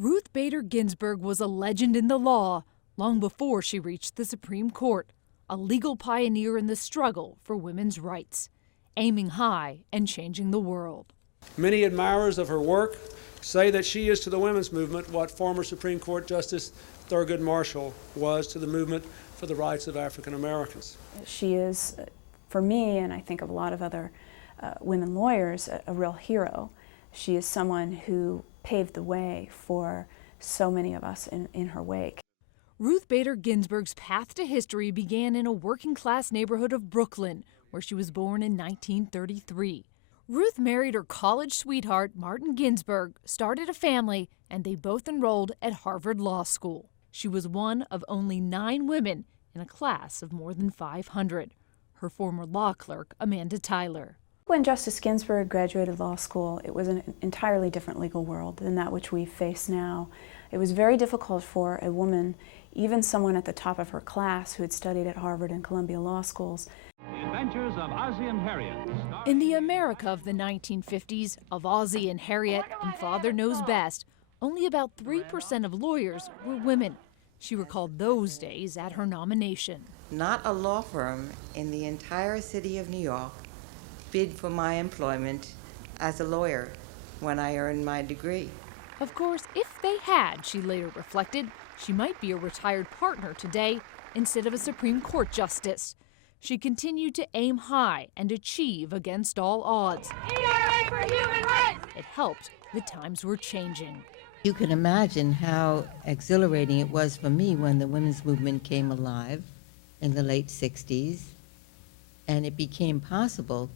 Ruth Bader Ginsburg was a legend in the law long before she reached the Supreme Court, a legal pioneer in the struggle for women's rights, aiming high and changing the world. Many admirers of her work say that she is to the women's movement what former Supreme Court Justice Thurgood Marshall was to the movement for the rights of African Americans. She is, for me, and I think of a lot of other women lawyers, a real hero. She is someone who paved the way for so many of us in her wake. Ruth Bader Ginsburg's path to history began in a working-class neighborhood of Brooklyn, where she was born in 1933. Ruth married her college sweetheart, Martin Ginsburg, started a family, and they both enrolled at Harvard Law School. She was one of only 9 women in a class of more than 500. Her former law clerk, Amanda Tyler. When Justice Ginsburg graduated law school, it was an entirely different legal world than that which we face now. It was very difficult for a woman, even someone at the top of her class who had studied at Harvard and Columbia law schools. The Adventures of Ozzie and Harriet. In the America of the 1950s, of Ozzie and Harriet and Father Knows Best, only about 3% of lawyers were women. She recalled those days at her nomination. Not a law firm in the entire city of New York bid for my employment as a lawyer when I earned my degree. Of course, if they had, she later reflected, she might be a retired partner today instead of a Supreme Court justice. She continued to aim high and achieve against all odds. ERA for human rights! It helped. The times were changing. You can imagine how exhilarating it was for me when the women's movement came alive in the late 60s, and it became possible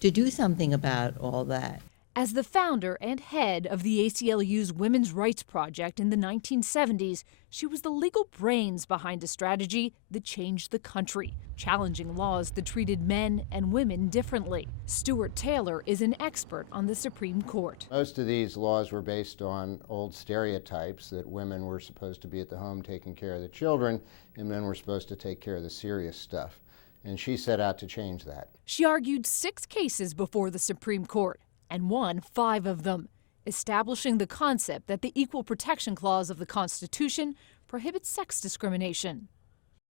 to do something about all that. As the founder and head of the ACLU's Women's Rights Project in the 1970s, she was the legal brains behind a strategy that changed the country, challenging laws that treated men and women differently. Stuart Taylor is an expert on the Supreme Court. Most of these laws were based on old stereotypes that women were supposed to be at the home taking care of the children and men were supposed to take care of the serious stuff. And she set out to change that. She argued 6 cases before the Supreme Court and won 5 of them, establishing the concept that the Equal Protection Clause of the Constitution prohibits sex discrimination.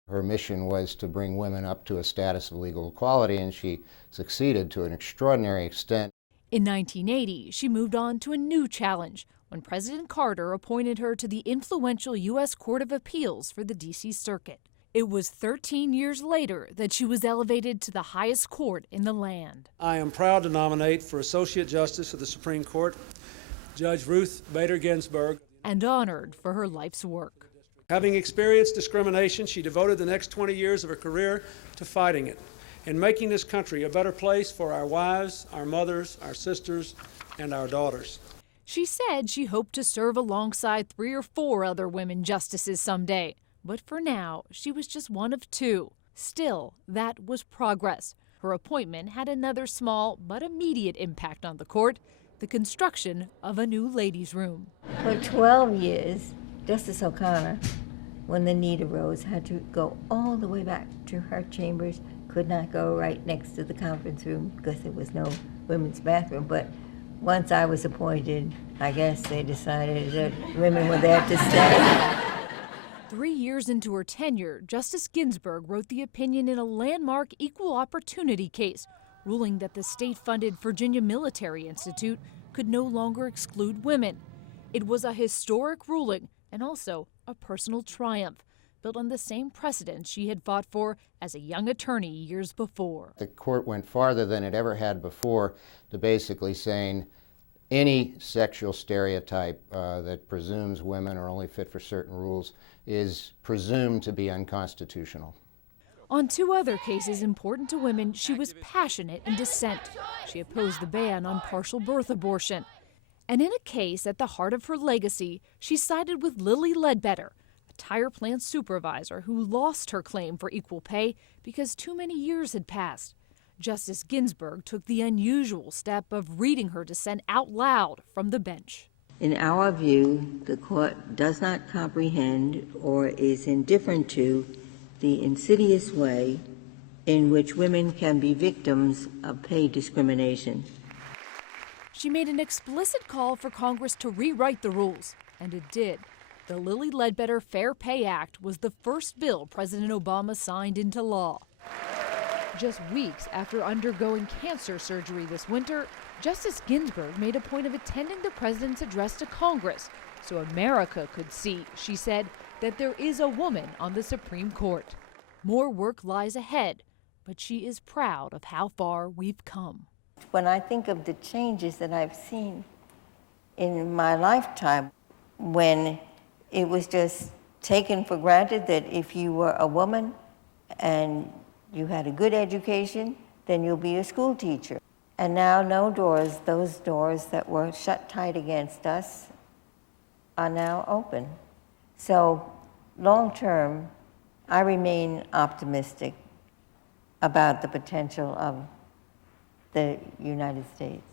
Her mission was to bring women up to a status of legal equality, and she succeeded to an extraordinary extent. In 1980, she moved on to a new challenge when President Carter appointed her to the influential U.S. Court of Appeals for the D.C. Circuit. It was 13 years later that she was elevated to the highest court in the land. I am proud to nominate for Associate Justice of the Supreme Court, Judge Ruth Bader Ginsburg. And honored for her life's work. Having experienced discrimination, she devoted the next 20 years of her career to fighting it and making this country a better place for our wives, our mothers, our sisters, and our daughters. She said she hoped to serve alongside 3 or 4 other women justices someday. But for now, she was just one of 2. Still, that was progress. Her appointment had another small but immediate impact on the court, the construction of a new ladies' room. For 12 years, Justice O'Connor, when the need arose, had to go all the way back to her chambers, could not go right next to the conference room because there was no women's bathroom. But once I was appointed, I guess they decided that women were there to stay. 3 years into her tenure, Justice Ginsburg wrote the opinion in a landmark equal opportunity case, ruling that the state-funded Virginia Military Institute could no longer exclude women. It was a historic ruling and also a personal triumph, built on the same precedent she had fought for as a young attorney years before. The court went farther than it ever had before to basically saying any sexual stereotype that presumes women are only fit for certain rules is presumed to be unconstitutional. On 2 other cases important to women, she was passionate in dissent. She opposed the ban on partial birth abortion. And in a case at the heart of her legacy, she sided with Lilly Ledbetter, a tire plant supervisor who lost her claim for equal pay because too many years had passed. Justice Ginsburg took the unusual step of reading her dissent out loud from the bench. In our view, the court does not comprehend or is indifferent to the insidious way in which women can be victims of pay discrimination. She made an explicit call for Congress to rewrite the rules, And it did. The Lilly Ledbetter Fair Pay Act was the first bill President Obama signed into law. Just weeks after undergoing cancer surgery this winter, Justice Ginsburg made a point of attending the president's address to Congress so America could see, she said, that there is a woman on the Supreme Court. More work lies ahead, but she is proud of how far we've come. When I think of the changes that I've seen in my lifetime, when it was just taken for granted that if you were a woman and you had a good education, then you'll be a school teacher. And now those doors that were shut tight against us are now open. So long term, I remain optimistic about the potential of the United States.